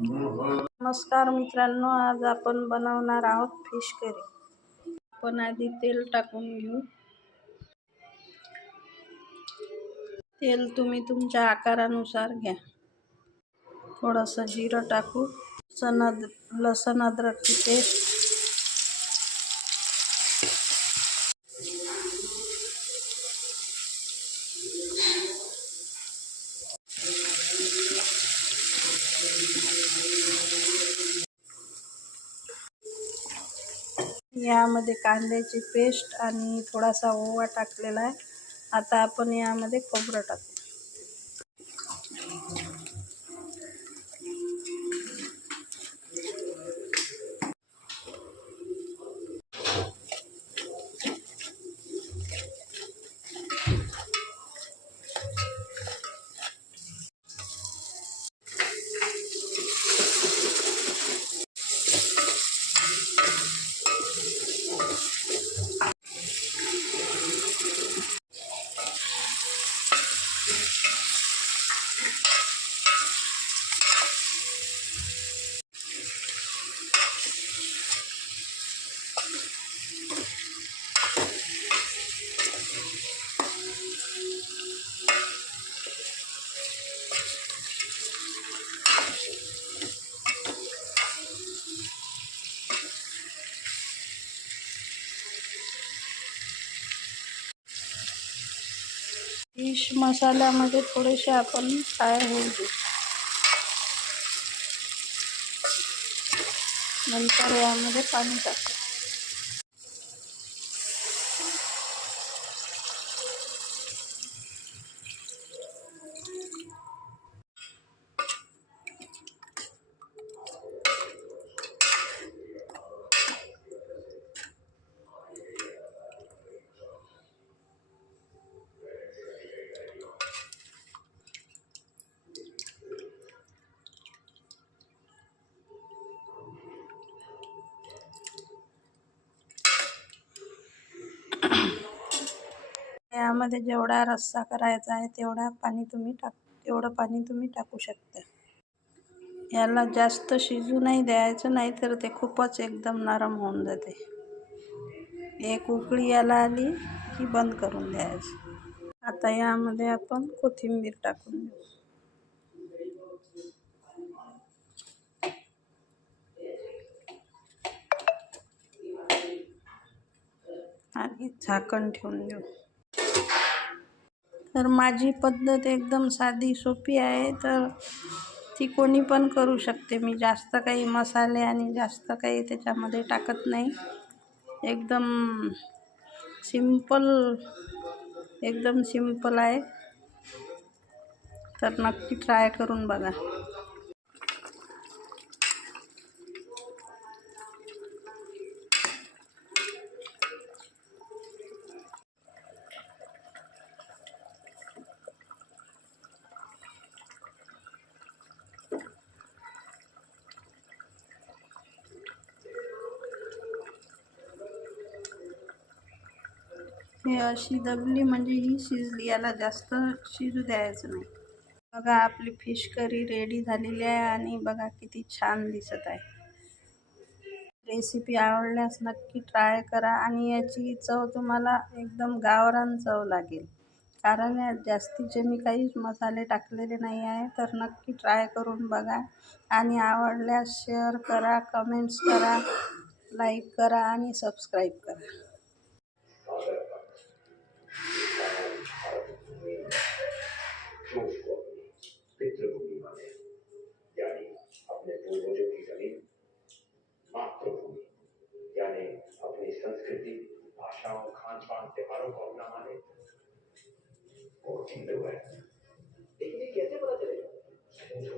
नमस्कार मित्रांनो, आज आपण बनवणार आहोत फिश करी। आपण आधी तेल टाकून घेऊ। तेल तुम्ही तुमच्या आकारानुसार घ्या। थोडंसं जिरं टाकू, लसण अद्रकची पेस्ट, यामध्ये कांद्याची पेस्ट आणि थोडासा ओवा टाकलेला आहे। आता आपण यामध्ये खोबरं टाकू। फिश मसाल्यामध्ये थोडेसे आपण फ्राय होऊ देऊ। नंतर यामध्ये पाणी टाकू। यामध्ये जेवढा रस्सा करायचा आहे तेवढं पाणी तुम्ही टाकू शकता। याला जास्त शिजू नाही द्यायचं, नाहीतर ते खूपच एकदम नरम होऊन जाते। एक उकळी याला आली की बंद करून द्यायचं। आता यामध्ये आपण कोथिंबीर टाकून देऊ आणि झाकण ठेवून देऊ। तर माझी पद्धत एकदम साधी सोपी आहे, तर ती कोणी पण करू शकते। मी जास्त काही मसाले आणि जास्त काही त्याच्यामध्ये टाकत नाही। एकदम सिंपल आहे, तर नक्की ट्राय करून बघा। हे अशी दबली म्हणजे ही शिजली, याला जास्त शिजू द्यायचं नाही। बघा, आपली फिश करी रेडी झालेली आहे आणि बघा किती छान दिसत आहे। रेसिपी आवडल्यास नक्की ट्राय करा आणि याची चव तुम्हाला एकदम गावरान चव लागेल, कारण यात जास्तीचे मी काहीच मसाले टाकलेले नाही आहे। तर नक्की ट्राय करून बघा आणि आवडल्यास शेअर करा, कमेंट्स करा, लाईक करा आणि सबस्क्राईब करा। पितृभूमि माने, यानी अपने पूर्वजों की जमीन। मातृभूमि यानी अपनी संस्कृति, भाषाओं, खान पान, त्योहारों को अपना माने, वो हिंदू है। लेकिन ये कैसे पता चलेगा?